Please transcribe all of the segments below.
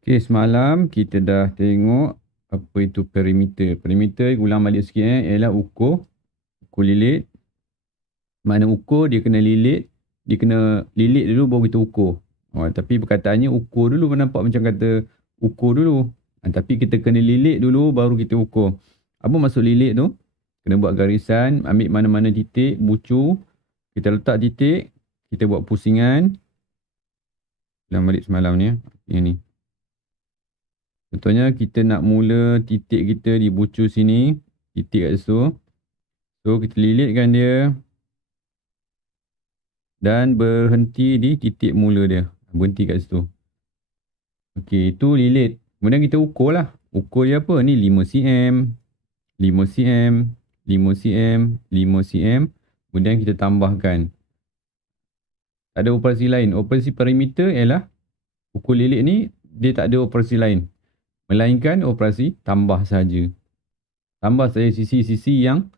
Okey, semalam kita dah tengok apa itu perimeter. Perimeter, ulang balik sikit ialah ukur lilit. Mana ukur dia kena lilit, dia kena lilit dulu baru kita ukur. Tapi perkataannya ukur dulu, nampak macam kata ukur dulu. Tapi kita kena lilit dulu baru kita ukur. Apa maksud lilit tu? Kena buat garisan, ambil mana-mana titik, bucu, kita letak titik, kita buat pusingan. Ulang balik semalam ni, yang ni. Contohnya kita nak mula titik kita di bucu sini, titik kat situ. So kita lilitkan dia dan berhenti di titik mula dia. Berhenti kat situ. Okey, itu lilit. Kemudian kita ukur lah. Ukur dia apa? Ni 5 cm, 5 cm, 5 cm, 5 cm. Kemudian kita tambahkan. Tak ada operasi lain. Operasi perimeter ialah ukur lilit ni dia tak ada operasi lain. Melainkan operasi tambah saja. Tambah saja sisi-sisi yang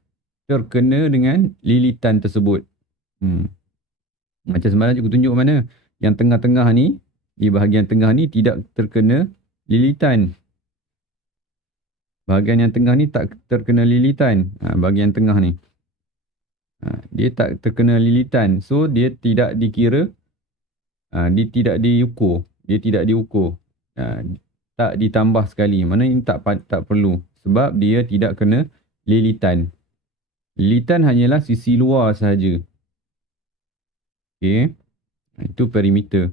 terkena dengan lilitan tersebut. Macam semalam cikgu tunjuk mana. Yang tengah-tengah ni, di bahagian tengah ni tidak terkena lilitan. Bahagian yang tengah ni tak terkena lilitan. Bahagian tengah ni. Dia tak terkena lilitan. So, dia tidak dikira. Dia tidak diukur. Dia tidak diukur. Tak ditambah sekali. Mana ini tak perlu. Sebab dia tidak kena lilitan. Lilitan hanyalah sisi luar sahaja. Okey. Itu perimeter.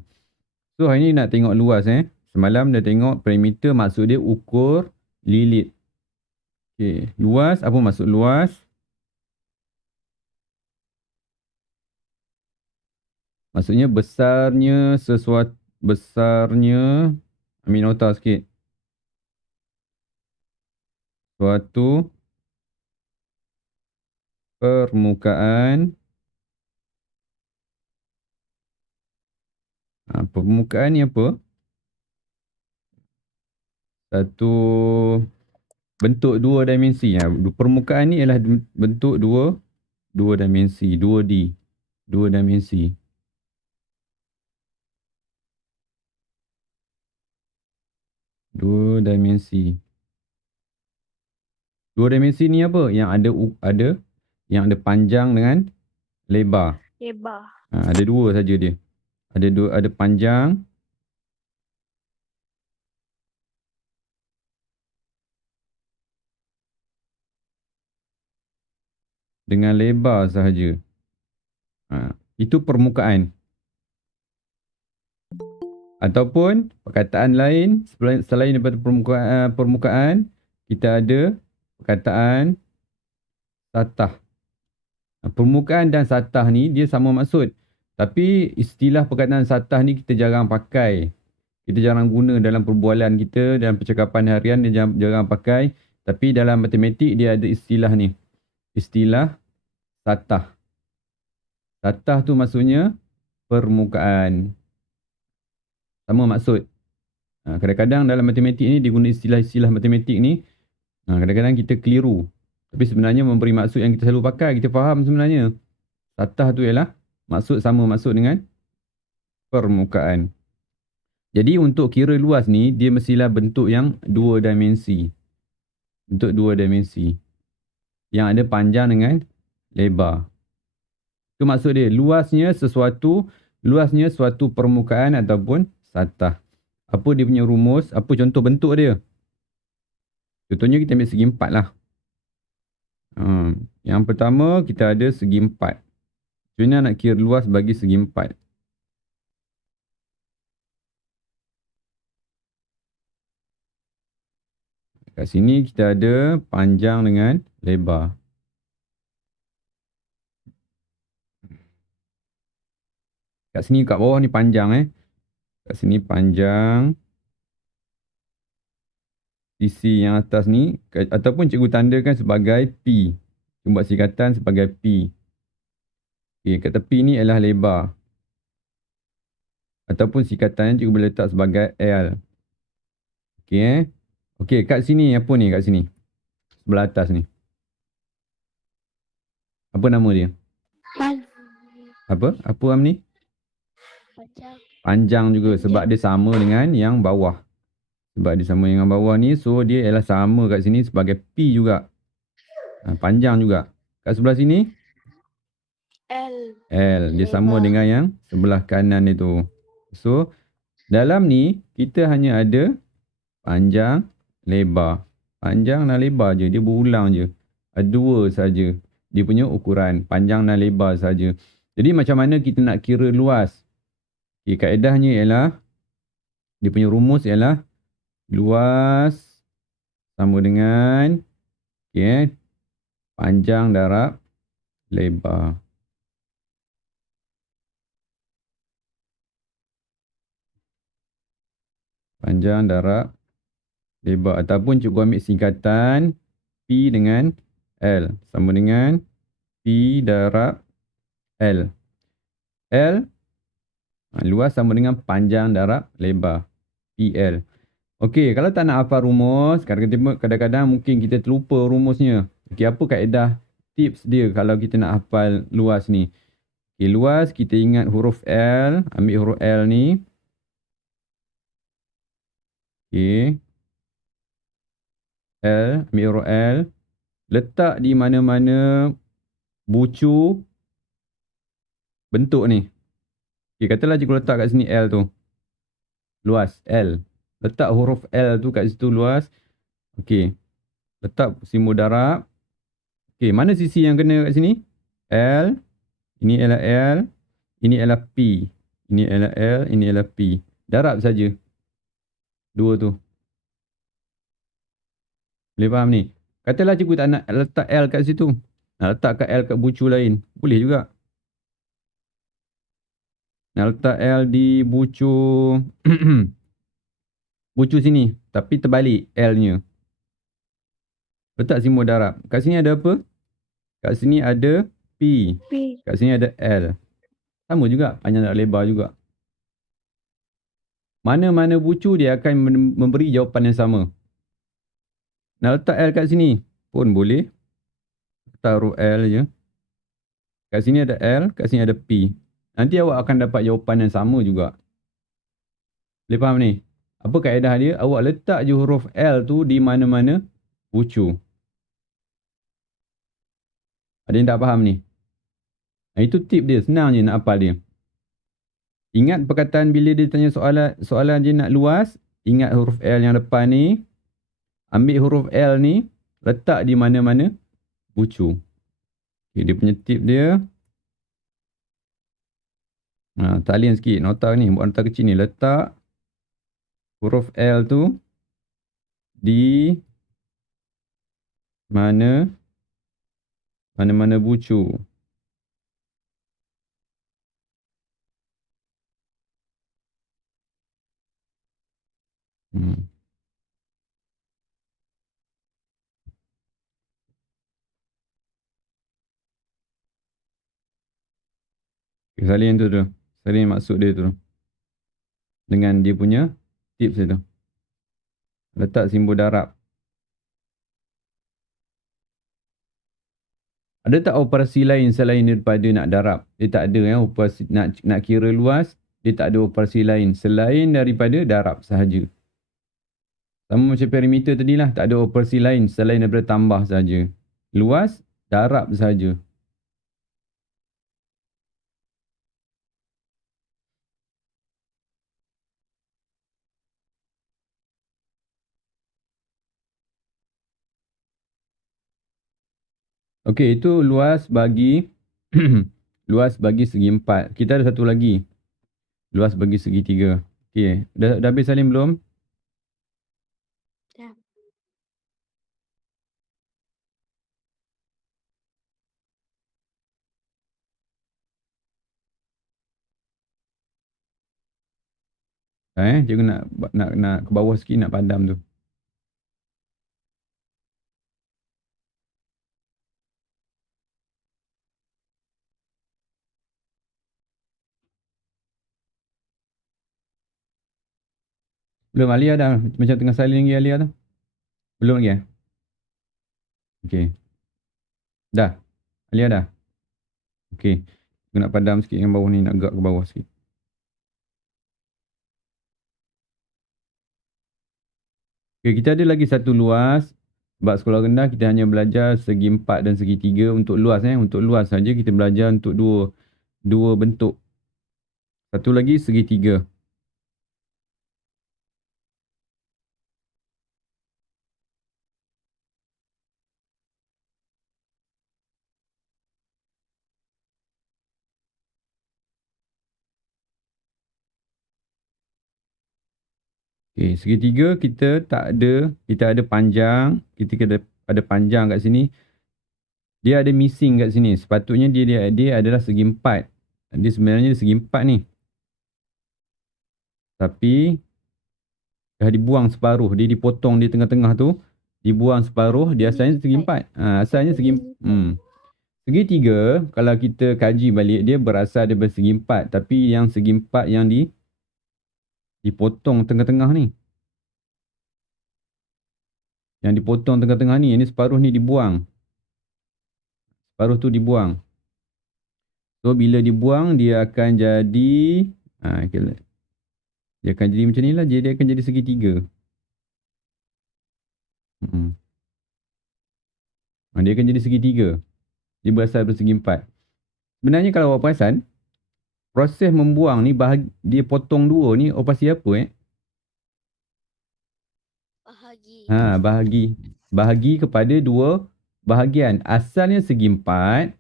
So hari ni nak tengok luas Semalam dah tengok perimeter, maksud dia ukur lilit. Okey, luas, apa maksud luas? Maksudnya besarnya sesuatu, ambil nota sikit. Suatu permukaan. Permukaan ni apa? Satu bentuk dua dimensi. Permukaan ni ialah bentuk dua dimensi, 2D. Dua dimensi. Dua dimensi. Dua dimensi ni apa? Yang ada panjang dengan lebar. Lebar. Ada dua saja dia. Ada panjang dengan lebar sahaja. Itu permukaan. Ataupun perkataan lain selain daripada permukaan, kita ada perkataan satah. Permukaan dan satah ni dia sama maksud. Tapi istilah perkataan satah ni kita jarang pakai. Kita jarang guna dalam perbualan kita, dalam percakapan harian dia jarang pakai. Tapi dalam matematik dia ada istilah ni. Istilah satah. Satah tu maksudnya permukaan. Sama maksud. Kadang-kadang dalam matematik ni dia guna istilah-istilah matematik ni. Kadang-kadang kita keliru. Tapi sebenarnya memberi maksud yang kita selalu pakai. Kita faham sebenarnya. Satah tu ialah sama maksud dengan permukaan. Jadi untuk kira luas ni, dia mestilah bentuk yang dua dimensi. Bentuk dua dimensi. Yang ada panjang dengan lebar. Itu maksud dia. Luasnya suatu permukaan ataupun satah. Apa dia punya rumus? Apa contoh bentuk dia? Contohnya kita ambil segi empat lah. Yang pertama kita ada segi empat. Contohnya nak kira luas bagi segi empat. Kat sini kita ada panjang dengan lebar. Kat sini kat bawah ni panjang Kat sini panjang. Sisi yang atas ni ataupun cikgu tandakan sebagai P. Cikgu buat singkatan sebagai P. Okey, kat tepi ni ialah lebar. Ataupun singkatannya cikgu boleh letak sebagai L. Okey Okey, kat sini apa ni kat sini? Sebelah atas ni. Apa nama dia? Apa? Apa Am ni? Panjang. Panjang juga sebab dia sama dengan yang bawah. Sebab dia sama dengan bawah ni, so dia ialah sama kat sini sebagai P juga. Panjang juga. Kat sebelah sini, L. Dia sama dengan yang sebelah kanan itu. So, dalam ni, kita hanya ada panjang, lebar. Panjang dan lebar je. Dia berulang je. Ada dua saja. Dia punya ukuran. Panjang dan lebar saja. Jadi macam mana kita nak kira luas? Okay, kaedahnya ialah, dia punya rumus ialah luas sama dengan panjang darab lebar. Panjang darab lebar. Ataupun cikgu ambil singkatan P dengan L. Sama dengan P darab L. L, luas sama dengan panjang darab lebar. PL. Okey, kalau tak nak hafal rumus, kadang-kadang mungkin kita terlupa rumusnya. Okey, apa kaedah tips dia kalau kita nak hafal luas ni? Okey, luas kita ingat huruf L. Ambil huruf L ni. Okey. L, ambil huruf L. Letak di mana-mana bucu bentuk ni. Okey, katalah cikgu letak kat sini L tu. Luas, L. Letak huruf L tu kat situ luas. Okey. Letak simbol darab. Okey, mana sisi yang kena kat sini? L. Ini ialah L. Ini ialah P. Ini ialah L. Ini ialah P. Darab saja. Dua tu. Boleh faham ni? Katalah cikgu tak nak letak L kat situ. Nak letak kat L kat bucu lain. Boleh juga. Nak letak L di bucu bucu sini. Tapi terbalik L-nya. Letak simbol darab. Kat sini ada apa? Kat sini ada P. Kat sini ada L. Sama juga. Panjang dan lebar juga. Mana-mana bucu dia akan memberi jawapan yang sama. Nak letak L kat sini pun boleh. Taruh L je. Kat sini ada L. Kat sini ada P. Nanti awak akan dapat jawapan yang sama juga. Boleh faham ni? Apa kaedah dia? Awak letak je huruf L tu di mana-mana bucu. Ada yang tak faham ni? Itu tip dia. Senang je nak hafal dia. Ingat perkataan bila dia tanya soalan je nak luas. Ingat huruf L yang depan ni. Ambil huruf L ni. Letak di mana-mana bucu. Okay, dia punya tip dia. Talian sikit. Nota ni. Buat nota kecil ni. Letak huruf L tu di mana-mana bucu. Salin tu. Salin maksud dia tu. Dengan dia punya tips itu. Letak simbol darab. Ada tak operasi lain selain daripada nak darab? Dia tak ada ya. Operasi nak kira luas. Dia tak ada operasi lain selain daripada darab sahaja. Sama macam perimeter tadilah. Tak ada operasi lain selain daripada tambah sahaja. Luas, darab sahaja. Okey, itu luas bagi luas bagi segi 4. Kita ada satu lagi. Luas bagi segi 3. Okey, dah habis Salim belum? Dah. Cikgu nak ke bawah sikit nak padam tu. Belum Alia dah macam tengah salin lagi Alia tu. Belum lagi Okey. Dah. Alia dah. Okey. Aku nak padam sikit yang bawah ni, nak gerak ke bawah sikit. Okay, kita ada lagi satu luas. Sebab sekolah rendah kita hanya belajar segi 4 dan segi 3 untuk luas. Untuk luas saja kita belajar untuk dua bentuk. Satu lagi segi 3. Okay, segi 3 kita tak ada. Kita ada panjang. Kita ada panjang kat sini. Dia ada missing kat sini. Sepatutnya dia adalah segi 4. Dia sebenarnya segi 4 ni. Tapi dah dibuang separuh. Dia dipotong di tengah-tengah tu. Dibuang separuh. Dia asalnya segi 4. Asalnya segi... Segi 3, kalau kita kaji balik, dia berasal daripada segi 4. Tapi yang segi 4 yang dipotong tengah-tengah ni. Yang dipotong tengah-tengah ni. Ini separuh ni dibuang. Separuh tu dibuang. So, bila dibuang, dia akan jadi... dia akan jadi macam ni lah. Dia akan jadi segi 3. Dia akan jadi segi 3. Dia berasal daripada segi 4. Sebenarnya kalau awak perasan, proses membuang ni, dia potong 2 ni, operasi apa bahagi kepada 2 bahagian. Asalnya segi 4,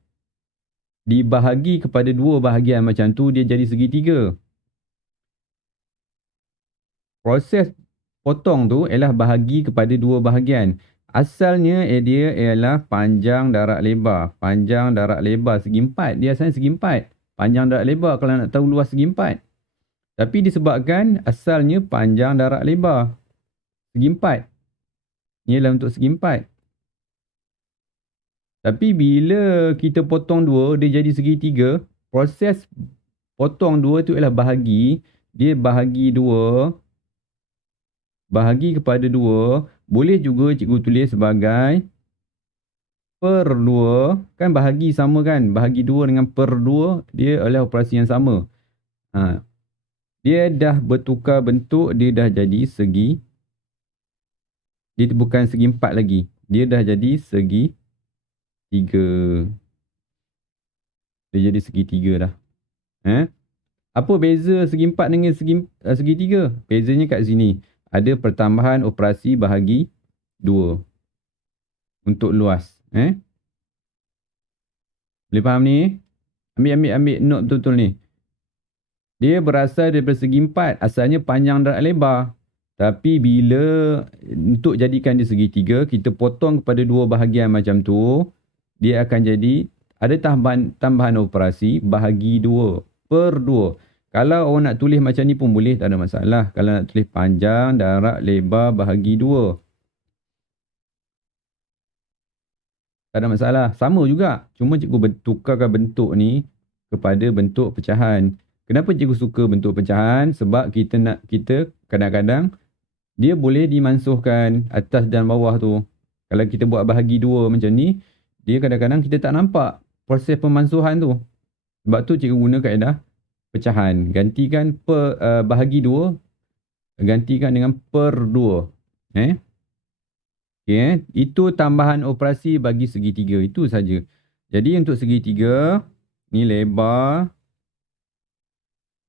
dibahagi kepada 2 bahagian macam tu, dia jadi segi 3. Proses potong tu ialah bahagi kepada 2 bahagian. Asalnya dia ialah panjang darab lebar. Panjang darab lebar segi 4. Dia asalnya segi 4. Panjang darab lebar kalau nak tahu luas segi 4. Tapi disebabkan asalnya panjang darab lebar segi 4. Ini ialah untuk segi 4. Tapi bila kita potong 2, dia jadi segi 3. Proses potong 2 tu ialah bahagi. Dia bahagi 2. Bahagi kepada 2. Boleh juga cikgu tulis sebagai per 2. Kan bahagi sama kan? Bahagi 2 dengan per 2. Dia adalah operasi yang sama. Dia dah bertukar bentuk. Dia dah jadi segi. Dia bukan segi 4 lagi. Dia dah jadi segi 3. Dia jadi segi 3 dah. Apa beza segi 4 dengan segi 3? Bezanya kat sini. Ada pertambahan operasi bahagi 2. Untuk luas. Boleh faham ni? Ambil note betul-betul ni. Dia berasal daripada segi 4. Asalnya panjang darab lebar. Tapi bila untuk jadikan dia segi 3, kita potong kepada 2 bahagian macam tu, dia akan jadi ada tambahan operasi bahagi 2 per 2. Kalau orang nak tulis macam ni pun boleh, tak ada masalah. Kalau nak tulis panjang darab lebar bahagi 2. Tak ada masalah. Sama juga. Cuma cikgu tukarkan bentuk ni kepada bentuk pecahan. Kenapa cikgu suka bentuk pecahan? Sebab kita kadang-kadang dia boleh dimansuhkan atas dan bawah tu. Kalau kita buat bahagi 2 macam ni, dia kadang-kadang kita tak nampak proses pemansuhan tu. Sebab tu cikgu guna kaedah pecahan. Gantikan bahagi 2, gantikan dengan per 2. Okay, itu tambahan operasi bagi segi 3. Itu saja. Jadi untuk segi 3, ni lebar.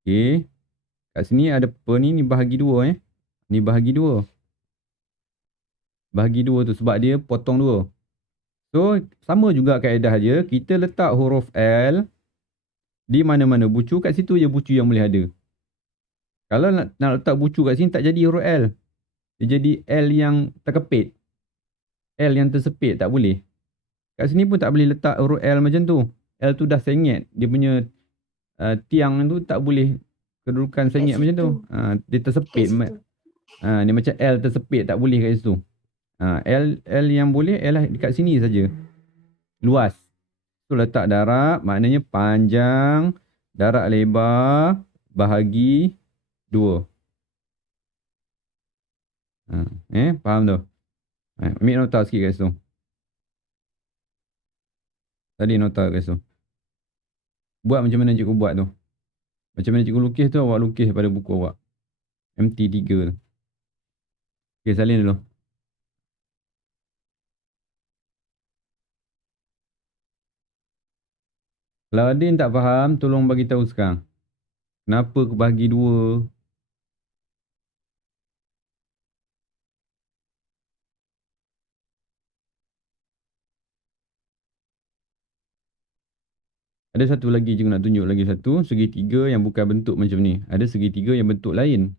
Okay. Kat sini ada per ni bahagi 2. Ni bahagi 2. Bahagi 2 tu sebab dia potong 2. So, sama juga kaedah dia. Kita letak huruf L di mana-mana bucu. Kat situ je bucu yang boleh ada. Kalau nak letak bucu kat sini, tak jadi huruf L. Dia jadi L yang terkepit. L yang tersepit, tak boleh. Kat sini pun tak boleh letak huruf L macam tu. L tu dah sengit. Dia punya tiang tu tak boleh kedudukan sengit macam tu. Dia tersepit. Dia macam L tersepit, tak boleh kat situ. L yang boleh ialah dekat sini saja. Luas. Tu letak darab, maknanya panjang, darab lebar, bahagi 2. Faham tu? Ambil nota sikit kat situ. Tadi nota kat situ. Buat macam mana cikgu buat tu. Macam mana cikgu lukis tu, awak lukis pada buku awak. MT3 tu. Okay, salin dulu. Kalau ada yang tak faham, tolong bagi tahu sekarang. Kenapa aku bagi dua? Ada satu lagi juga nak tunjuk lagi satu. Segitiga yang bukan bentuk macam ni. Ada segitiga yang bentuk lain.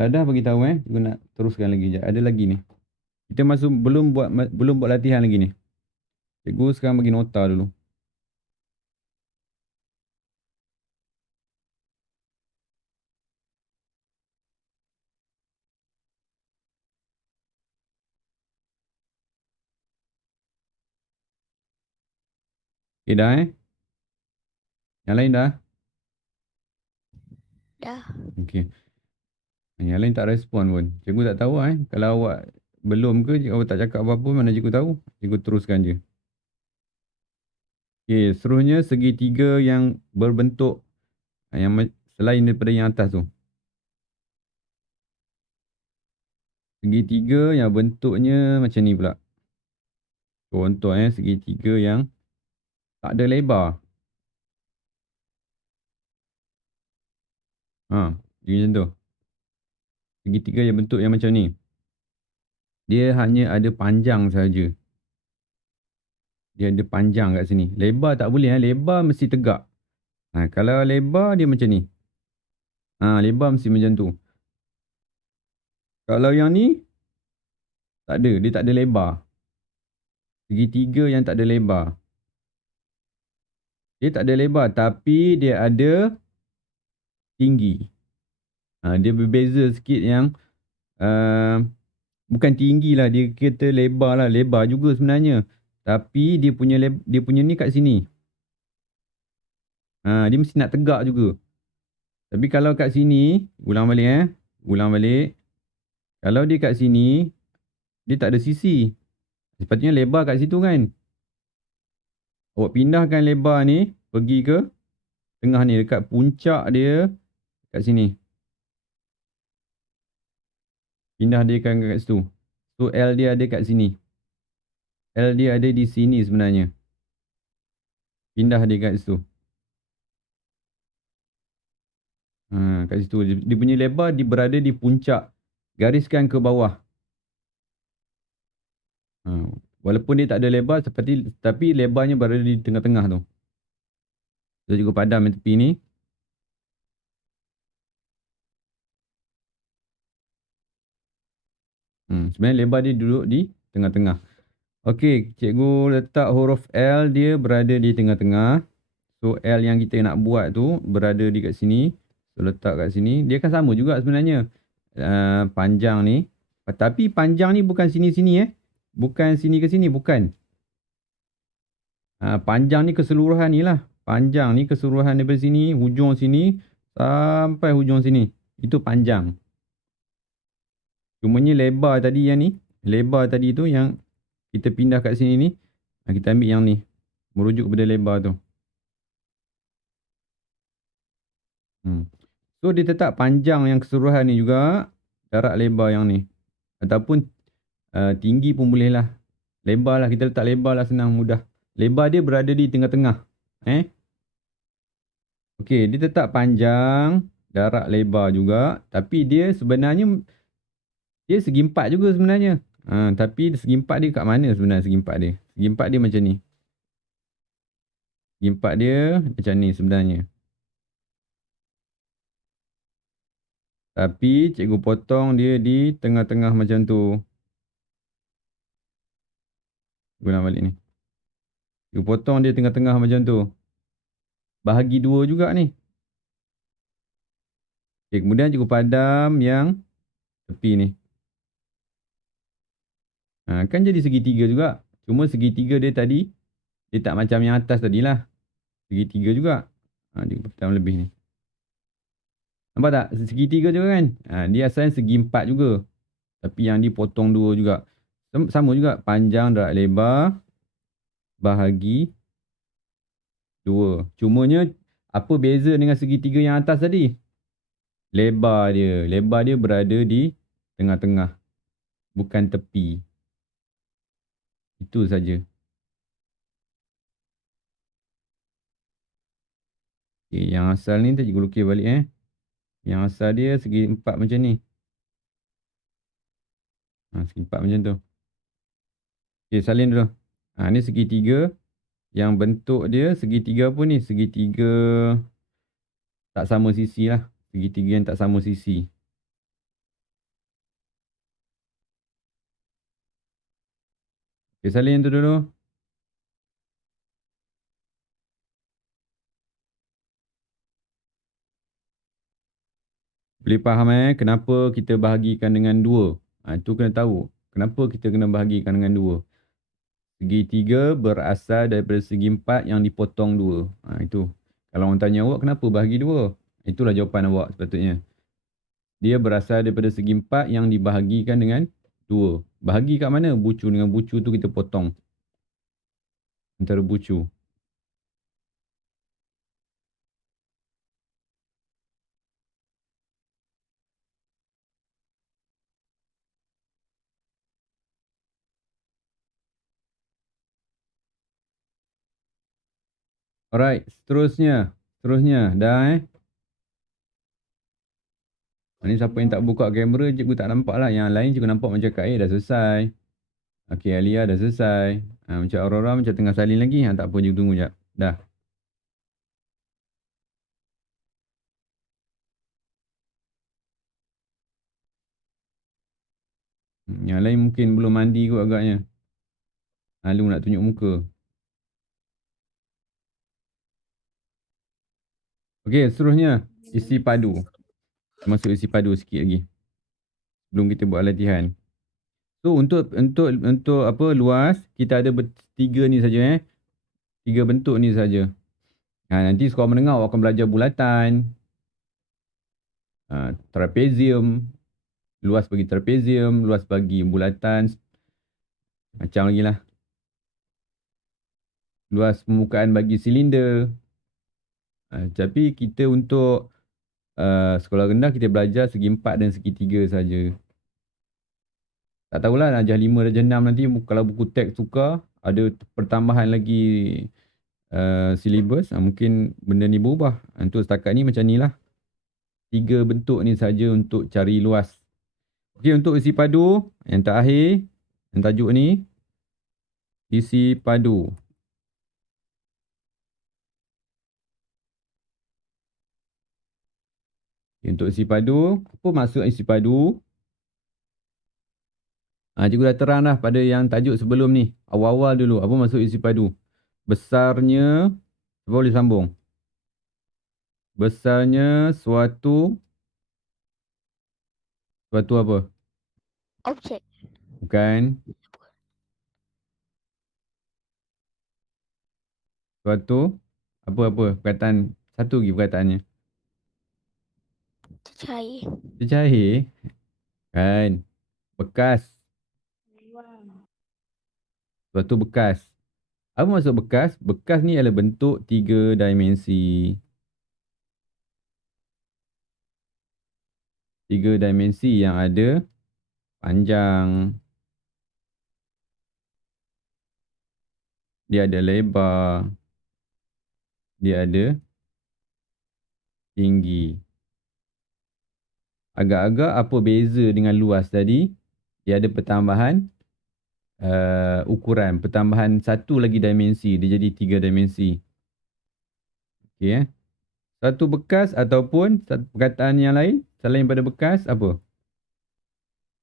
Dah bagi tahu Cikgu nak teruskan lagi je. Ada lagi ni. Kita masuk belum buat latihan lagi ni. Cikgu sekarang bagi nota dulu. Okay dah Yang lain dah? Dah. Okay. Yang lain tak respon pun. Cikgu tak tahu Kalau awak belum ke, awak tak cakap apa-apa, mana cikgu tahu? Cikgu teruskan je. Okay, seterusnya segitiga yang berbentuk yang selain daripada yang atas tu. Segitiga yang bentuknya macam ni pula. Contoh segitiga yang tak ada lebar. Jadi macam tu. Segitiga yang bentuk yang macam ni. Dia hanya ada panjang saja. Dia ada panjang kat sini. Lebar tak boleh lebar mesti tegak. Kalau lebar dia macam ni. Lebar mesti macam tu. Kalau yang ni tak ada, dia tak ada lebar. Segitiga yang tak ada lebar. Dia tak ada lebar tapi dia ada tinggi. Dia berbeza sikit yang bukan tinggi lah, dia kata lebar lah. Lebar juga sebenarnya. Tapi dia punya ni kat sini. Dia mesti nak tegak juga. Tapi kalau kat sini, ulang balik Ulang balik. Kalau dia kat sini, dia tak ada sisi. Sepatutnya lebar kat situ kan. Awak pindahkan lebar ni, pergi ke tengah ni, dekat puncak dia, kat sini. Pindah dia kat situ. So L dia ada kat sini. L dia ada di sini sebenarnya. Pindah dia kat situ. Kat situ. Dia punya lebar berada di puncak. Gariskan ke bawah. Walaupun dia tak ada lebar, tapi lebarnya berada di tengah-tengah tu. So cikgu padam tepi ni. Sebenarnya lebar dia duduk di tengah-tengah. Okey, cikgu letak huruf L dia berada di tengah-tengah. So L yang kita nak buat tu berada di kat sini. So letak kat sini. Dia kan sama juga sebenarnya. Panjang ni. Tapi panjang ni bukan sini-sini Bukan sini ke sini, bukan. Panjang ni keseluruhan ni lah. Panjang ni keseluruhan daripada sini, hujung sini sampai hujung sini. Itu panjang. Cumanya lebar tadi yang ni. Lebar tadi tu yang kita pindah kat sini ni. Kita ambil yang ni. Merujuk kepada lebar tu. So dia tetap panjang yang keseluruhan ni juga. Jarak lebar yang ni. Ataupun tinggi pun boleh lah. Lebar lah. Kita letak lebar lah, senang mudah. Lebar dia berada di tengah-tengah. Okey, dia tetap panjang. Jarak lebar juga. Tapi dia sebenarnya dia segi empat juga sebenarnya. Tapi segi empat dia kat mana sebenarnya segi empat dia? Segi empat dia macam ni. Segi empat dia macam ni sebenarnya. Tapi cikgu potong dia di tengah-tengah macam tu. Guna balik ni. Cikgu potong dia tengah-tengah macam tu. Bahagi dua juga ni. Okay, kemudian cikgu padam yang tepi ni. Kan jadi segitiga juga. Cuma segitiga dia tadi, dia tak macam yang atas tadilah. Segitiga juga. Cikgu padam lebih ni. Nampak tak? Segitiga juga kan? Dia asalnya segi empat juga. Tapi yang dipotong dua juga. Sama juga. Panjang darab lebar bahagi dua. Cumanya apa beza dengan segitiga yang atas tadi? Lebar dia. Lebar dia berada di tengah-tengah. Bukan tepi. Itu saja. Okay, yang asal ni kita cikgu lukis balik Yang asal dia segi empat macam ni. Segi empat macam tu. Okay, salin dulu. Ni segitiga. Yang bentuk dia segitiga apa ni? Segitiga tak sama sisi lah. Segitiga yang tak sama sisi. Okay, salin yang tu dulu. Boleh faham kenapa kita bahagikan dengan dua. Itu kena tahu. Kenapa kita kena bahagikan dengan dua. Segitiga berasal daripada segi empat yang dipotong dua. Itu. Kalau orang tanya awak kenapa bahagi dua? Itulah jawapan awak sepatutnya. Dia berasal daripada segi empat yang dibahagikan dengan dua. Bahagi kat mana? Bucu dengan bucu tu kita potong. Antara bucu. Alright, seterusnya. Seterusnya. Dah Ni siapa yang tak buka kamera, cikgu tak nampak lah. Yang lain cikgu nampak macam Kak A dah selesai. Okey, Alia dah selesai. Macam Aurora macam tengah salin lagi. Tak apa, cikgu tunggu sekejap. Dah. Yang lain mungkin belum mandi kot agaknya. Lalu nak tunjuk muka. Okey, seterusnya. Isi padu. Masuk isi padu sikit lagi. Sebelum kita buat latihan. So, untuk apa luas, kita ada tiga ni saja Tiga bentuk ni saja. Nanti sekolah menengah awak akan belajar bulatan. Trapezium. Luas bagi trapezium. Luas bagi bulatan. Macam lagi lah. Luas permukaan bagi silinder. Tapi kita untuk sekolah rendah kita belajar segi empat dan segi tiga saja. Tak tahulah darjah 5, darjah 6 nanti kalau buku teks tukar, ada pertambahan lagi silibus, mungkin benda ni berubah. Untuk setakat ni macam ni lah. Tiga bentuk ni saja untuk cari luas. Okey, untuk isi padu, yang terakhir, yang tajuk ni, isi padu. Okay, untuk isi padu, apa maksud isi padu? Cikgu dah terang dah pada yang tajuk sebelum ni. Awal-awal dulu. Apa maksud isi padu? Besarnya, boleh sambung. Besarnya suatu apa? Objek. Bukan. Suatu apa-apa. Perkataan. Satu lagi perkataannya. Cair. Secair. Kan. Bekas. Suatu bekas. Apa maksud bekas? Bekas ni adalah bentuk 3 dimensi. 3 dimensi yang ada panjang. Dia ada lebar. Dia ada tinggi. Agak-agak apa beza dengan luas tadi? Dia ada pertambahan ukuran. Pertambahan satu lagi dimensi. Dia jadi 3 dimensi. Okey Satu bekas ataupun perkataan yang lain selain pada bekas apa?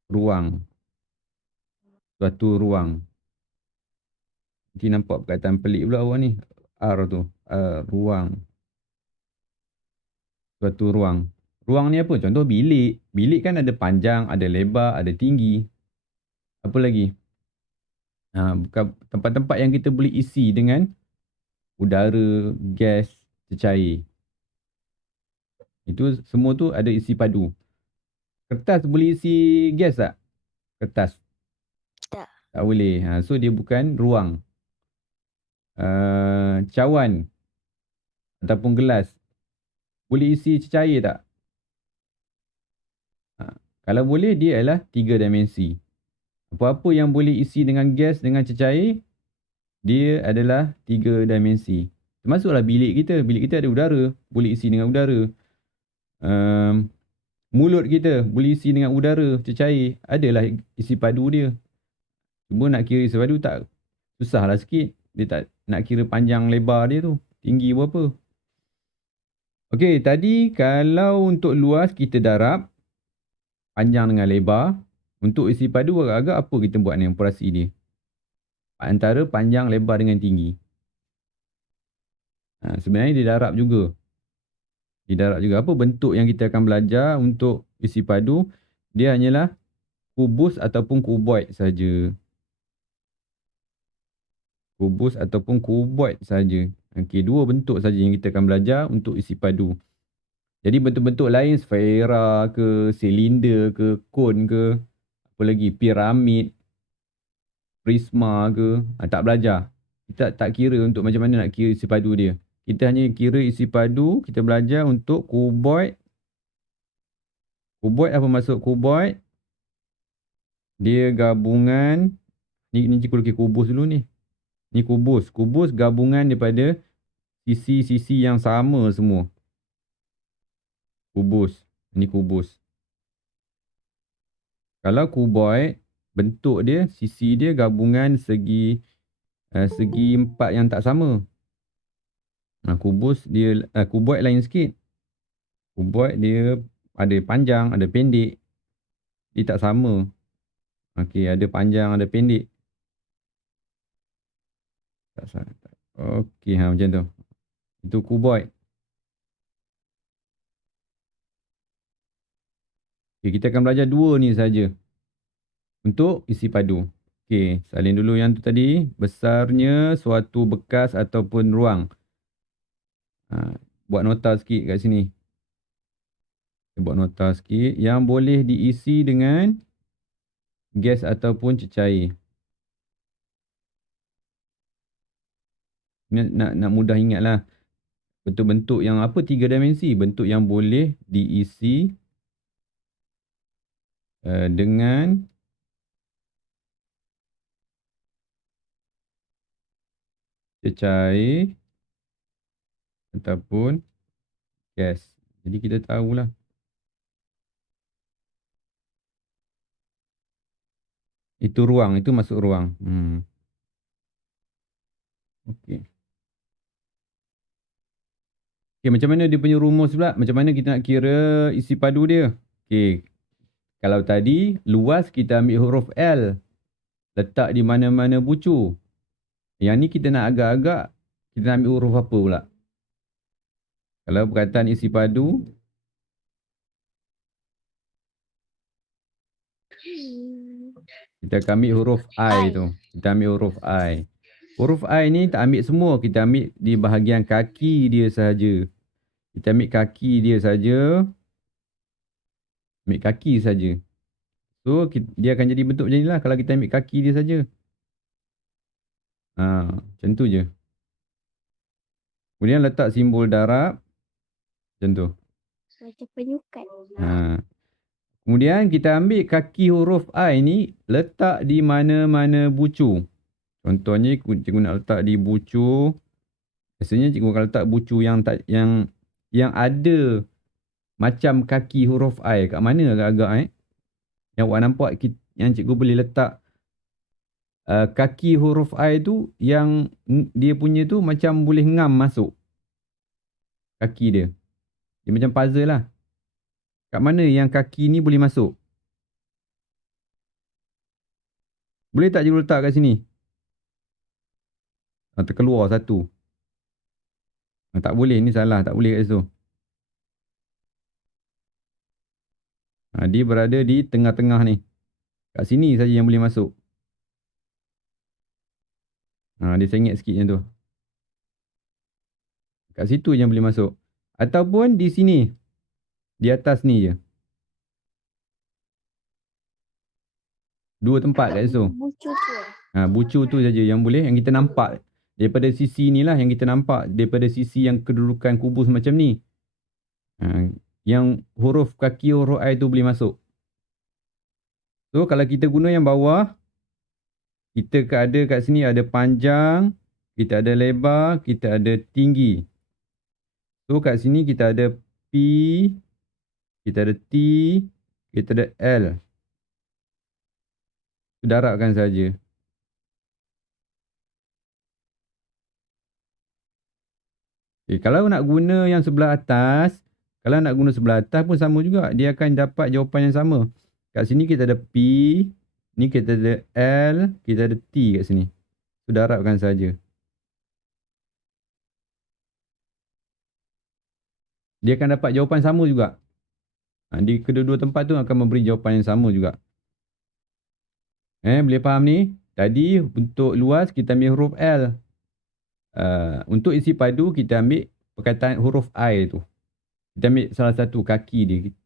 Ruang. Suatu ruang. Nanti nampak perkataan pelik pula awak ni. R tu. Ruang. Suatu ruang. Ruang ni apa? Contoh bilik. Bilik kan ada panjang, ada lebar, ada tinggi. Apa lagi? Bukan tempat-tempat yang kita boleh isi dengan udara, gas, cecair. Itu semua tu ada isi padu. Kertas boleh isi gas tak? Kertas. Tak. Tak boleh. So dia bukan ruang. Cawan ataupun gelas boleh isi cecair tak? Kalau boleh, dia adalah 3 dimensi. Apa-apa yang boleh isi dengan gas, dengan cecair, dia adalah 3 dimensi. Termasuklah bilik kita. Bilik kita ada udara. Boleh isi dengan udara. Mulut kita boleh isi dengan udara, cecair. Adalah isi padu dia. Cuma nak kira isi padu tak, susahlah sikit. Dia tak nak kira panjang lebar dia tu. Tinggi berapa. Okey, tadi kalau untuk luas kita darab panjang dengan lebar. Untuk isi padu agak-agak apa kita buat ni operasi dia? Antara panjang, lebar dengan tinggi. Sebenarnya dia darab juga. Dia darab juga. Apa bentuk yang kita akan belajar untuk isi padu? Dia hanyalah kubus ataupun kuboid saja. Kubus ataupun kuboid saja. Okey, 2 bentuk saja yang kita akan belajar untuk isi padu. Jadi bentuk-bentuk lain, sfera ke, silinder ke, kon ke, apa lagi, piramid, prisma ke, tak belajar. Kita tak kira untuk macam mana nak kira isi padu dia. Kita hanya kira isi padu, kita belajar untuk kuboid. Kuboid, apa maksud kuboid? Dia gabungan, ni cikgu lukis kubus dulu ni. Ni kubus. Kubus gabungan daripada sisi-sisi yang sama semua. Kubus. Ni kubus. Kalau kuboid, bentuk dia, sisi dia gabungan segi 4 yang tak sama. Kubus dia, kuboid lain sikit. Kuboid dia ada panjang, ada pendek. Dia tak sama. Okey, ada panjang, ada pendek. Tak sama. Okey, macam tu. Itu kuboid. Okay, kita akan belajar 2 ni saja untuk isi padu. Okey, salin dulu yang tu tadi. Besarnya suatu bekas ataupun ruang. Buat nota sikit kat sini. Buat nota sikit. Yang boleh diisi dengan gas ataupun cecair. Nak mudah ingat lah. Bentuk-bentuk yang apa 3 dimensi. Bentuk yang boleh diisi dengan cecair ataupun gas. Jadi kita tahulah. Itu ruang. Itu masuk ruang. Okey. Okay, macam mana dia punya rumus pula? Macam mana kita nak kira isi padu dia? Okey. Kalau tadi, luas kita ambil huruf L. Letak di mana-mana bucu. Yang ni kita nak agak-agak, kita nak ambil huruf apa pula? Kalau perkataan isi padu, kita akan ambil huruf I tu. Kita ambil huruf I. Huruf I ni tak ambil semua. Kita ambil di bahagian kaki dia saja. Kita ambil kaki dia saja. Ambil kaki saja. So, dia akan jadi bentuk macam inilah kalau kita ambil kaki dia saja. Macam tu je. Kemudian letak simbol darab. Macam tu. Macam penyukat. Kemudian kita ambil kaki huruf I ni, letak di mana-mana bucu. Contohnya cikgu nak letak di bucu. Biasanya cikgu akan letak bucu yang ada macam kaki huruf I. Kat mana agak-agak Yang awak nampak yang cikgu boleh letak kaki huruf I tu yang dia punya tu macam boleh ngam masuk. Kaki dia. Dia macam puzzle lah. Kat mana yang kaki ni boleh masuk? Boleh tak cikgu letak kat sini? Terkeluar satu. Tak boleh. Ni salah. Tak boleh kat situ. Dia berada di tengah-tengah ni. Kat sini saja yang boleh masuk. Dia sengit sikit macam tu. Kat situ yang boleh masuk. Ataupun di sini. Di atas ni je. 2 tempat kat situ. Bucu tu. Bucu tu saja yang boleh, yang kita nampak. Daripada sisi ni lah yang kita nampak. Daripada sisi yang kedudukan kubus macam ni. Yang huruf kaki huruf I tu boleh masuk. So kalau kita guna yang bawah, kita ada kat sini ada panjang, kita ada lebar, kita ada tinggi. So kat sini kita ada P, kita ada T, kita ada L. Darabkan saja. Okay, kalau nak guna yang sebelah atas, kalau nak guna sebelah atas pun sama juga. Dia akan dapat jawapan yang sama. Kat sini kita ada P, ni kita ada L, kita ada T kat sini. So darabkan saja. Dia akan dapat jawapan sama juga. Di kedua-dua tempat tu akan memberi jawapan yang sama juga. Boleh faham ni? Tadi untuk luas kita ambil huruf L. Untuk isi padu kita ambil perkataan huruf I tu. Kita ambil salah satu kaki dia. Kita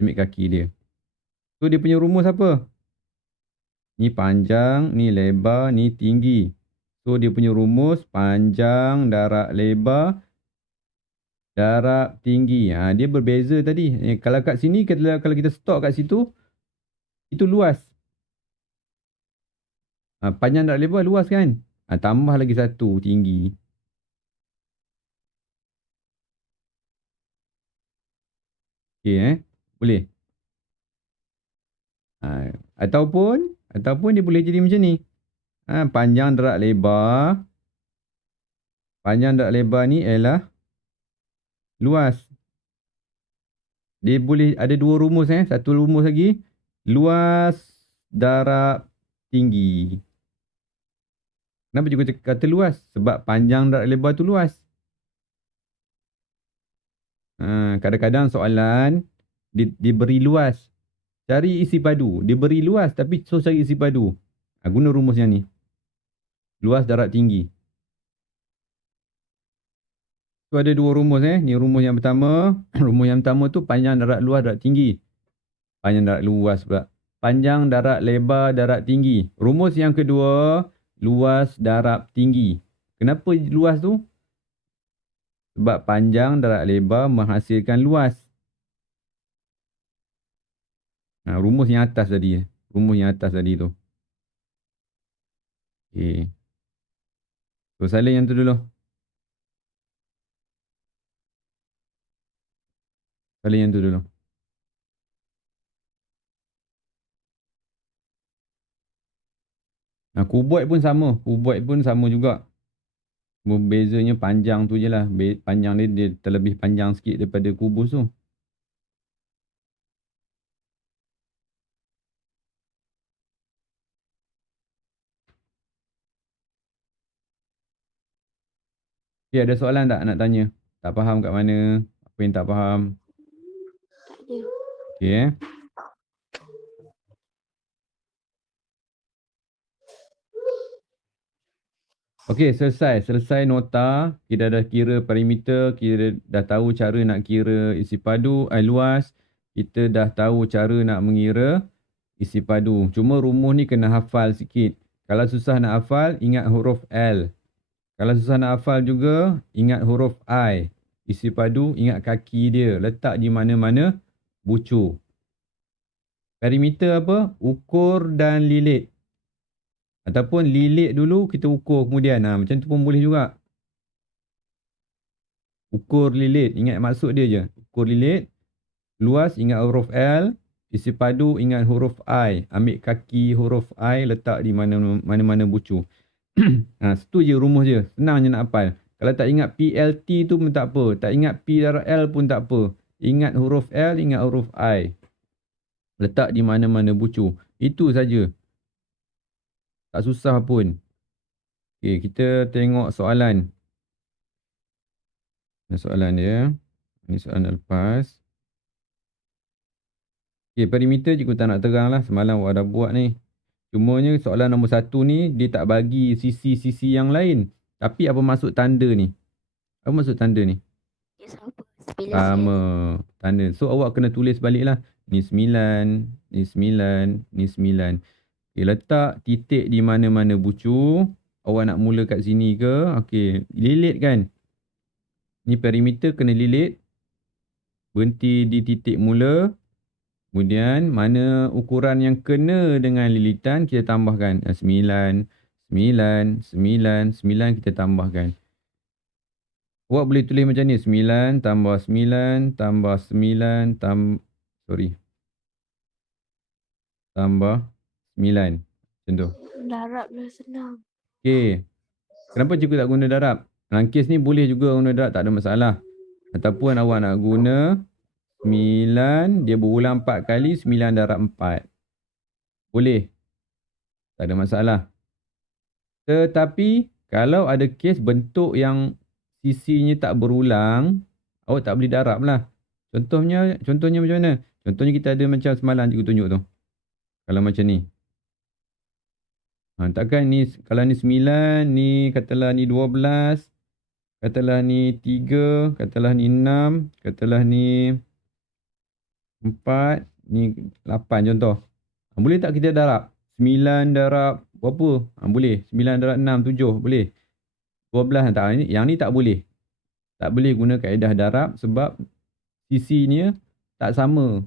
ambil kaki dia. So dia punya rumus apa? Ni panjang, ni lebar, ni tinggi. So dia punya rumus panjang darab lebar darab tinggi. Dia berbeza tadi. Kalau kat sini, kalau kita stop kat situ, itu luas. Panjang darab lebar luas kan? Tambah lagi satu tinggi. Okay, boleh. Ataupun dia boleh jadi macam ni. Panjang darab lebar. Panjang darab lebar ni ialah luas. Dia boleh ada dua rumus. Satu rumus lagi. Luas darab tinggi. Kenapa juga kata luas? Sebab panjang darab lebar tu luas. Kadang-kadang soalan diberi luas. Cari isi padu. Diberi luas tapi so cari isi padu. Guna rumus yang ni. Luas darab tinggi. So ada dua rumus. Ni rumus yang pertama. Rumus yang pertama tu panjang darab luas darab tinggi. Panjang darab luas pula. Panjang darab lebar darab tinggi. Rumus yang kedua. Luas darab tinggi. Kenapa luas tu? Sebab panjang darab lebar menghasilkan luas. Rumus yang atas tadi. Rumus yang atas tadi tu. Okay. So salin yang tu dulu. Salin yang tu dulu. Kuboid pun sama. Kuboid pun sama juga. Bezanya panjang tu je lah. Panjang dia terlebih panjang sikit daripada kubus tu. Okay, ada soalan tak nak tanya? Tak faham kat mana? Apa yang tak faham? Tak ada. Okay. Okey, selesai nota. Kita dah kira perimeter, kita dah tahu cara nak kira isi padu, luas. Kita dah tahu cara nak mengira isi padu. Cuma rumus ni kena hafal sikit. Kalau susah nak hafal, ingat huruf L. Kalau susah nak hafal juga, ingat huruf I. Isi padu, ingat kaki dia. Letak di mana-mana bucu. Perimeter apa? Ukur dan lilit. Ataupun lilit dulu, kita ukur kemudian. Macam tu pun boleh juga. Ukur lilit. Ingat maksud dia je. Ukur lilit. Luas, ingat huruf L. Isi padu, ingat huruf I. Ambil kaki huruf I, letak di mana-mana bucu. Situ je rumus je. Senang je nak hafal. Kalau tak ingat PLT tu pun tak apa. Tak ingat P darab L pun tak apa. Ingat huruf L, ingat huruf I. Letak di mana-mana bucu. Itu saja. Tak susah pun. Okay, kita tengok soalan. Ini soalan dia. Ini soalan lepas. Okay, perimeter cikgu tak nak terang lah. Semalam awak dah buat ni. Cumanya soalan nombor 1 ni, dia tak bagi sisi-sisi yang lain. Tapi apa maksud tanda ni? Apa maksud tanda ni? Dia sama Bila Sama. Tanda. So awak kena tulis balik lah. Ni 9, ni 9, ni 9. Okay, letak titik di mana-mana bucu. Awak nak mula kat sini ke? Okay, lilit kan? Ni perimeter kena lilit. Berhenti di titik mula. Kemudian mana ukuran yang kena dengan lilitan kita tambahkan. 9, 9, 9, 9 kita tambahkan. Awak boleh tulis macam ni. 9 tambah 9 tambah 9 tambah 9. Macam tu. darab dah senang. Okey. Kenapa cikgu tak guna darab? Dalam kes ni boleh juga guna darab. Tak ada masalah. Ataupun awak nak guna 9. Dia berulang 4 kali. 9 darab 4. Boleh. Tak ada masalah. Tetapi kalau ada kes bentuk yang sisinya tak berulang, awak tak boleh darab lah. Contohnya macam mana? Contohnya kita ada macam semalam cikgu tunjuk tu. Kalau macam ni. Takkan ni, kalau ni 9, ni katalah ni 12, katalah ni 3, katalah ni 6, katalah ni 4, ni 8 contoh. Boleh tak kita darab? 9 darab berapa? Boleh. 9 darab 6, 7. Boleh. 12 tak. Yang ni tak boleh. Tak boleh guna kaedah darab sebab sisinya tak sama.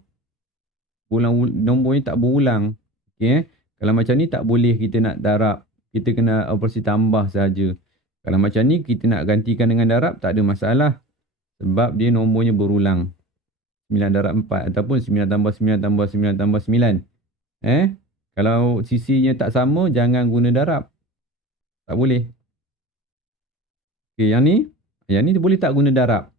Nombornya tak berulang. Okay. Kalau macam ni tak boleh kita nak darab. Kita kena operasi tambah saja. Kalau macam ni kita nak gantikan dengan darab tak ada masalah. Sebab dia nombornya berulang. 9 darab 4 ataupun 9 tambah 9 tambah 9 tambah 9. Kalau sisinya tak sama jangan guna darab. Tak boleh. Okey, yang ni boleh tak guna darab?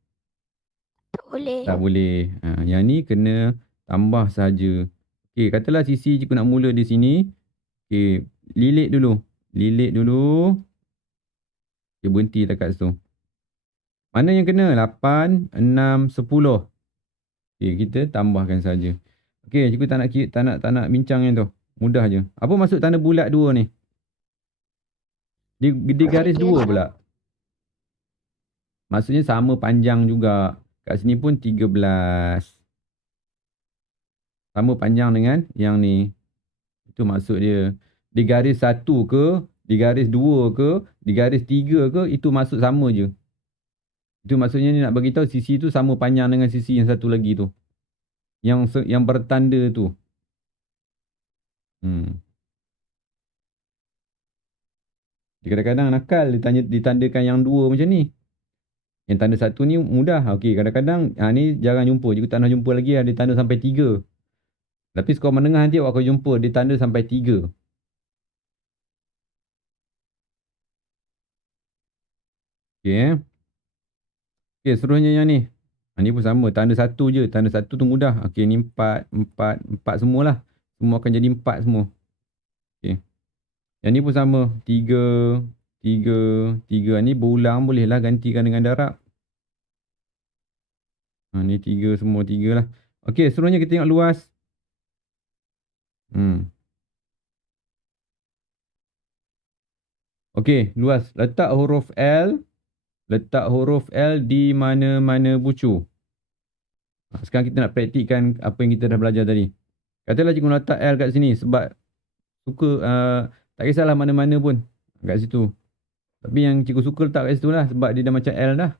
Tak boleh. Tak boleh. Yang ni kena tambah saja. Okey, katalah sisi cikgu nak mula di sini. Okey, lilit dulu. Lilit dulu. Okey, berhenti dekat situ. Mana yang kena? 8, 6, 10. Okey, kita tambahkan saja. Okey, cikgu tak nak bincang yang tu. Mudah je. Apa maksud tanda bulat 2 ni? Di garis 2 pula. Maksudnya sama panjang juga. Kat sini pun 13. Sama panjang dengan yang ni. Itu maksud dia. Di garis 1 ke, di garis 2 ke, di garis 3 ke, itu maksud sama je. Itu maksudnya ni nak bagi tahu sisi tu sama panjang dengan sisi yang satu lagi tu. Yang bertanda tu. Kadang-kadang nakal ditandakan yang 2 macam ni. Yang tanda 1 ni mudah. Okey, kadang-kadang ni jarang jumpa. Cikgu tak nak jumpa lagi dia tanda sampai 3. Tapi skor menengah nanti awak akan jumpa dia tanda sampai 3. Okey Okey, seterusnya yang ni. Ni pun sama. Tanda 1 je. Tanda 1 tu mudah. Okey, ni 4, 4, 4 semualah. Semua akan jadi 4 semua. Okey. Yang ni pun sama. 3, 3, 3. Ni berulang bolehlah gantikan dengan darab. Ni 3 semua 3 lah. Okey, seterusnya kita tengok luas. Okey, luas. Letak huruf L. Letak huruf L di mana-mana bucu. Sekarang kita nak praktikkan apa yang kita dah belajar tadi. Katalah cikgu letak L kat sini sebab suka, tak kisahlah mana-mana pun kat situ. Tapi yang cikgu suka letak kat situ lah sebab dia dah macam L dah.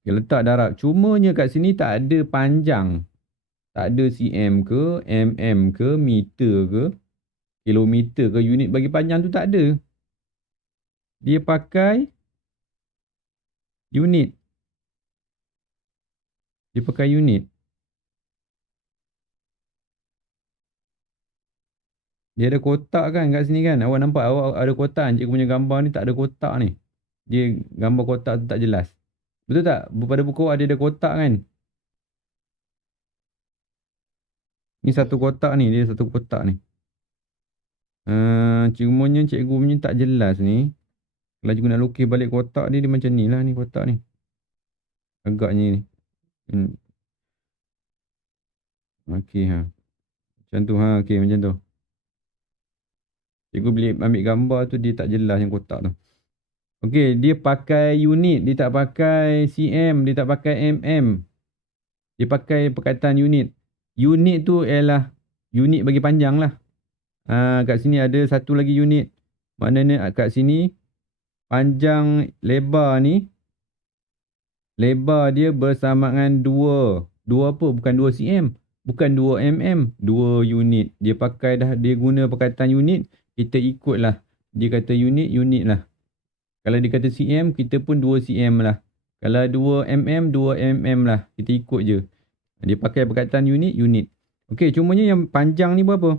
Okay, letak darab. Cumanya kat sini tak ada panjang. Tak ada cm ke, mm ke, meter ke, kilometer ke, unit bagi panjang tu tak ada. Dia pakai unit. Dia pakai unit. Dia ada kotak kan kat sini kan. Awak nampak awak ada kotak. Cikgu punya gambar ni tak ada kotak ni. Dia gambar kotak tu tak jelas. Betul tak? Pada buku awak ada kotak kan. Ni satu kotak ni. Dia satu kotak ni. Cumanya cikgu punya tak jelas ni. Kalau cikgu nak lukis balik kotak dia macam ni lah ni kotak ni. Agaknya ni. Okey Macam tu okey macam tu. Cikgu boleh ambil gambar tu dia tak jelas yang kotak tu. Okey, dia pakai unit, dia tak pakai cm, dia tak pakai mm. Dia pakai perkataan unit. Unit tu ialah unit bagi panjang lah. Kat sini ada satu lagi unit. Maknanya kat sini panjang lebar ni, lebar dia bersama dengan 2. 2 apa? Bukan 2 cm. Bukan 2 mm. 2 unit. Dia pakai dah, dia guna perkataan unit. Kita ikutlah. Dia kata unit, unit lah. Kalau dia kata cm, kita pun 2 cm lah. Kalau 2 mm, 2 mm lah. Kita ikut je. Dia pakai perkataan unit, unit. Okey, cumanya yang panjang ni berapa?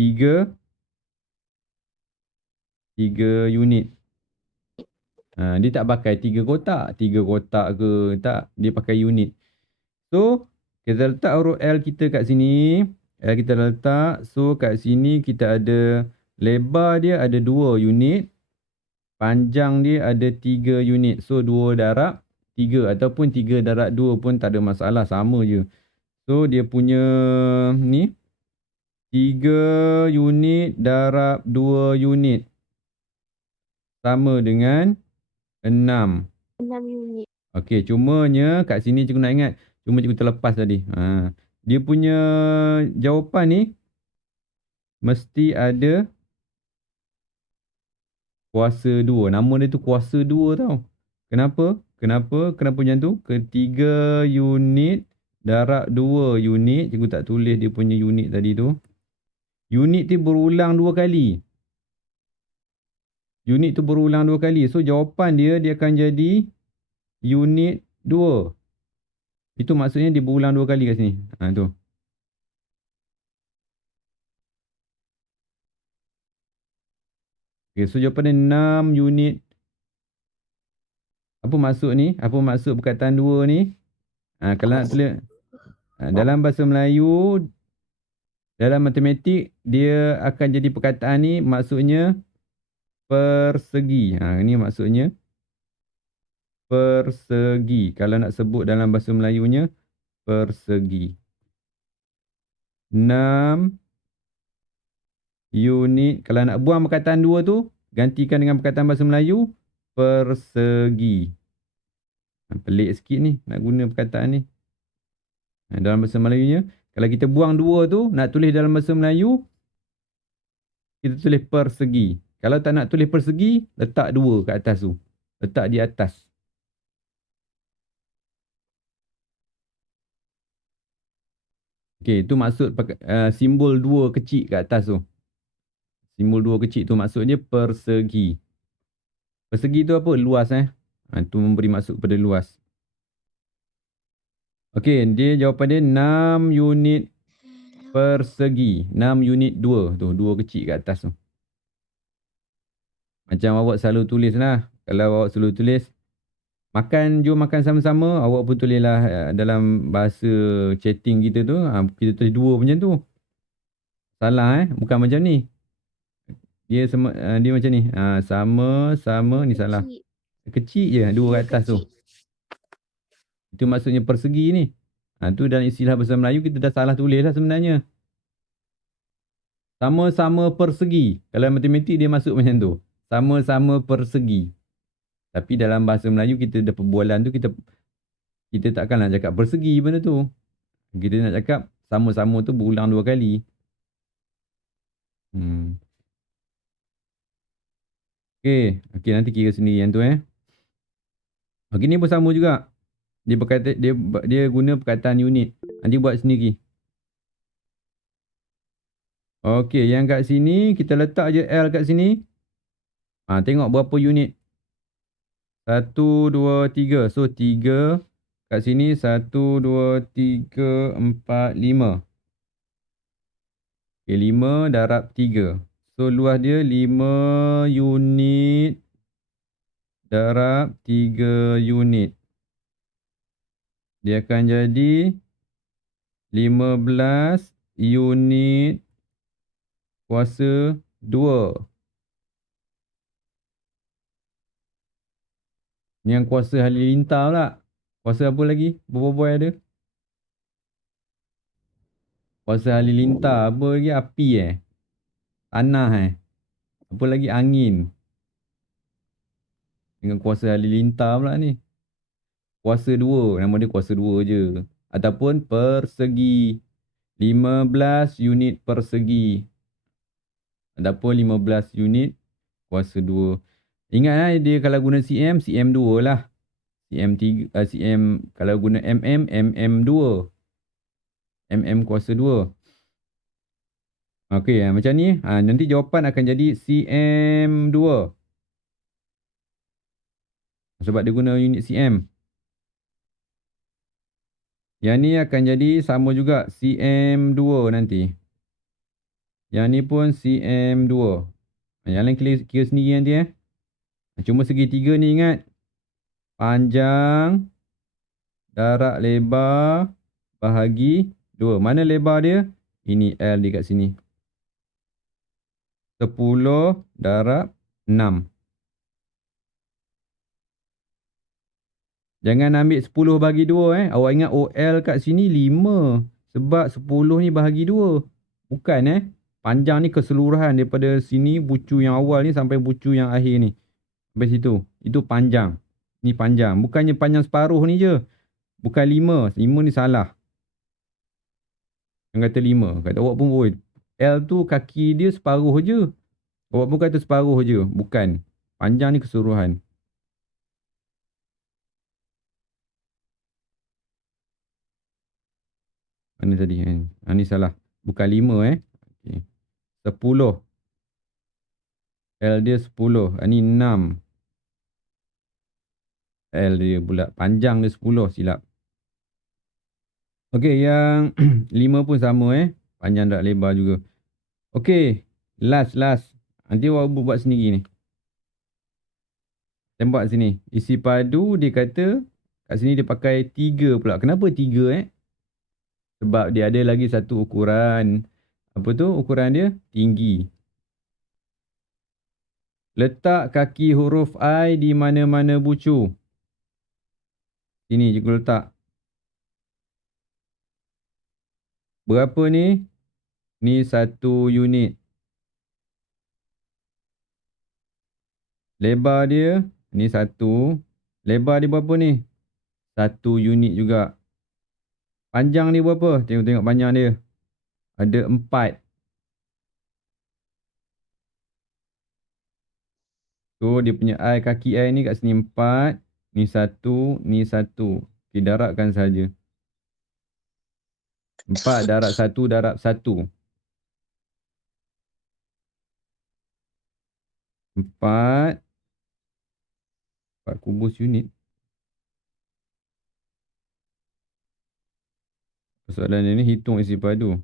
3 unit. Dia tak pakai 3 kotak. 3 kotak ke tak. Dia pakai unit. So, kita letak huruf L kita kat sini. L kita letak. So, kat sini kita ada lebar dia ada 2 unit. Panjang dia ada 3 unit. So, 2 darab 3 ataupun 3 darab 2 pun tak ada masalah. Sama je. So, dia punya ni 3 unit darab 2 unit sama dengan 6. 6 unit. Okey, cumanya kat sini cikgu nak ingat. Cuma cikgu terlepas tadi. Dia punya jawapan ni mesti ada kuasa 2. Nama dia tu kuasa 2 tau. Kenapa? Kenapa macam tu? Ketiga unit darab 2 unit. Cikgu tak tulis dia punya unit tadi tu. Unit tu berulang 2 kali. Unit tu berulang 2 kali. So, jawapan dia akan jadi unit 2. Itu maksudnya dia berulang 2 kali kat sini. Tu. Okay, so jawapan dia 6 unit. Apa maksud ni? Apa maksud perkataan 2 ni? Kalau nak tulis. Dalam bahasa Melayu, dalam matematik, dia akan jadi perkataan ni maksudnya persegi. Ini maksudnya persegi. Kalau nak sebut dalam bahasa Melayunya, persegi. 6 unit. Kalau nak buang perkataan 2 tu, gantikan dengan perkataan bahasa Melayu, persegi. Pelik sikit ni nak guna perkataan ni. Dalam bahasa Melayunya, kalau kita buang 2 tu, nak tulis dalam bahasa Melayu, kita tulis persegi. Kalau tak nak tulis persegi, letak 2 kat atas tu. Letak di atas. Okey, itu maksud simbol 2 kecil kat atas tu. Simbol 2 kecil tu maksudnya persegi. Persegi tu apa? Luas tu memberi maksud kepada luas. Okey, dia jawapan dia 6 unit persegi. 6 unit 2 tu, 2 kecil kat atas tu. Macam awak selalu tulis lah. Kalau awak selalu tulis, jom makan sama-sama, awak pun tulislah dalam bahasa chatting kita tu, kita tulis 2 macam tu. Salah bukan macam ni. Dia macam ni. Sama, ni salah. Kecil je, 2 kat atas tu. Itu maksudnya persegi ni. Tu dalam istilah bahasa Melayu kita dah salah tulis lah sebenarnya. Sama-sama persegi. Kalau matematik dia masuk macam tu. Sama-sama persegi. Tapi dalam bahasa Melayu kita dah perbualan tu, kita takkan nak cakap persegi benda tu. Kita nak cakap sama-sama tu berulang 2 kali. Okey, nanti kira sendiri yang tu Okey, ni pun sama juga. Dia guna perkataan unit. Nanti buat sendiri. Okey, yang kat sini kita letak je L kat sini. Tengok berapa unit. 1, 2, 3. So 3 kat sini 1, 2, 3, 4, 5. Okey, 5 darab 3. So luas dia 5 unit darab 3 unit. Dia akan jadi 15 unit kuasa 2. Ni yang kuasa halilintar pula. Kuasa apa lagi? Boy ada? Kuasa halilintar apa lagi? Api Tanah Apa lagi angin. Dengan kuasa halilintar pula ni. Kuasa 2. Nama dia kuasa 2 je. Ataupun persegi. 15 unit persegi. Ataupun 15 unit kuasa 2. Ingat lah dia kalau guna cm, cm 2 lah. cm 3, cm kalau guna mm, mm 2. mm kuasa 2. Okey, macam ni. Nanti jawapan akan jadi cm 2. Sebab dia guna unit cm. Yang ni akan jadi sama juga cm 2 nanti. Yang ni pun cm 2. Yang lain kira sendiri nanti Cuma segitiga ni ingat. Panjang, darab lebar, bahagi 2. Mana lebar dia? Ini L dekat sini. 10 darab 6. Jangan ambil 10 bagi 2 Awak ingat OL kat sini 5. Sebab 10 ni bahagi 2. Bukan Panjang ni keseluruhan daripada sini bucu yang awal ni sampai bucu yang akhir ni. Sampai situ. Itu panjang. Ni panjang. Bukannya panjang separuh ni je. Bukan 5. 5 ni salah. Yang kata 5. Kata awak pun L tu kaki dia separuh je. Awak pun kata separuh je. Bukan. Panjang ni keseluruhan. Mana tadi ni salah. Bukan 5 Okay. 10. L dia 10. Ni 6. L dia pula. Panjang dia 10. Silap. Okey, yang 5 pun sama Panjang darab lebar juga. Okey. Last. Nanti awak buat sendiri ni. Tembak sini. Isi padu dia kata kat sini dia pakai 3 pula. Kenapa 3 Sebab dia ada lagi satu ukuran. Apa tu ukuran dia? Tinggi. Letak kaki huruf I di mana-mana bucu. Sini cikgu letak. Berapa ni? Ni 1 unit. Lebar dia. Ni 1. Lebar dia berapa ni? 1 unit juga. Panjang ni berapa? Tengok panjang dia. Ada 4. So dia punya I, kaki I ni kat sini 4. Ni 1. Ni 1. Okay, darabkan saja. 4 darab 1 darab 1. 4 kubus unit. Soalan ini hitung isi padu.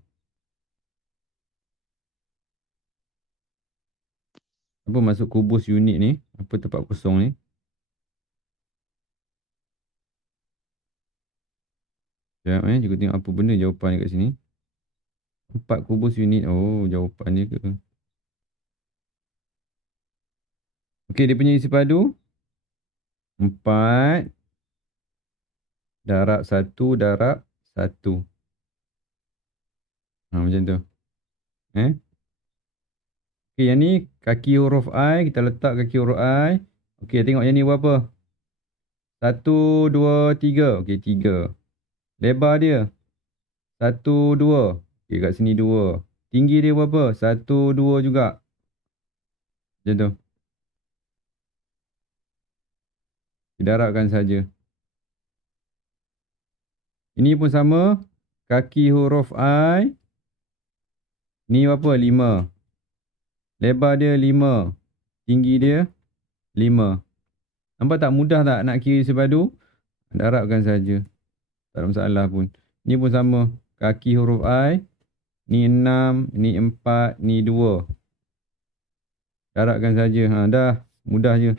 Apa masuk kubus unit ni? Apa tempat kosong ni? Sekejap cikgu tengok apa benda jawapan ni kat sini. 4 kubus unit. Oh, jawapan dia ke? Okey, dia punya isi padu. 4 darab 1 darab 1. Macam tu. Okey, yang ni kaki huruf I. Kita letak kaki huruf I. Okey, tengok yang ni berapa? 1, 2, 3. Okey, 3. Lebar dia. 1, 2. Okey, kat sini 2. Tinggi dia berapa? 1, 2 juga. Macam tu. Darabkan saja. Ini pun sama. Kaki huruf I. Ni berapa? 5. Lebar dia 5. Tinggi dia 5. Nampak tak mudah tak nak kira isi padu? Darabkan saja. Tak ada masalah pun. Ni pun sama. Kaki huruf I. Ni 6. Ni 4. Ni 2. Darabkan saja. Dah. Mudah je.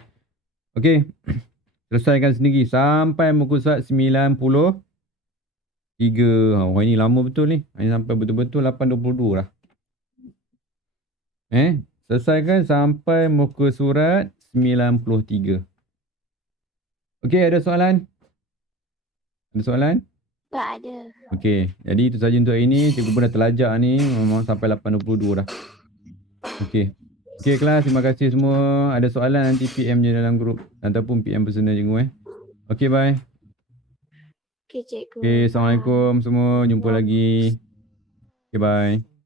Okey. Selesaikan sendiri. Sampai muka surat 93. Wah, ini lama betul ni. Ini sampai betul-betul 8.22 dah. Selesaikan sampai muka surat 93. Okey, ada soalan? Ada soalan? Tak ada. Okey, jadi itu saja untuk hari ini. Cikgu pun dah terlajak ni. Memang sampai 8.22 dah. Okey. Okay kelas, terima kasih semua. Ada soalan nanti PM je dalam grup ataupun PM personal cikgu. Okay, bye. Okay, cikgu. Okay, Bye. Assalamualaikum semua. Jumpa lagi. Okay, bye.